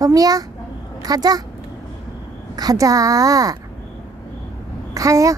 도미야 가자. 가자. 가요.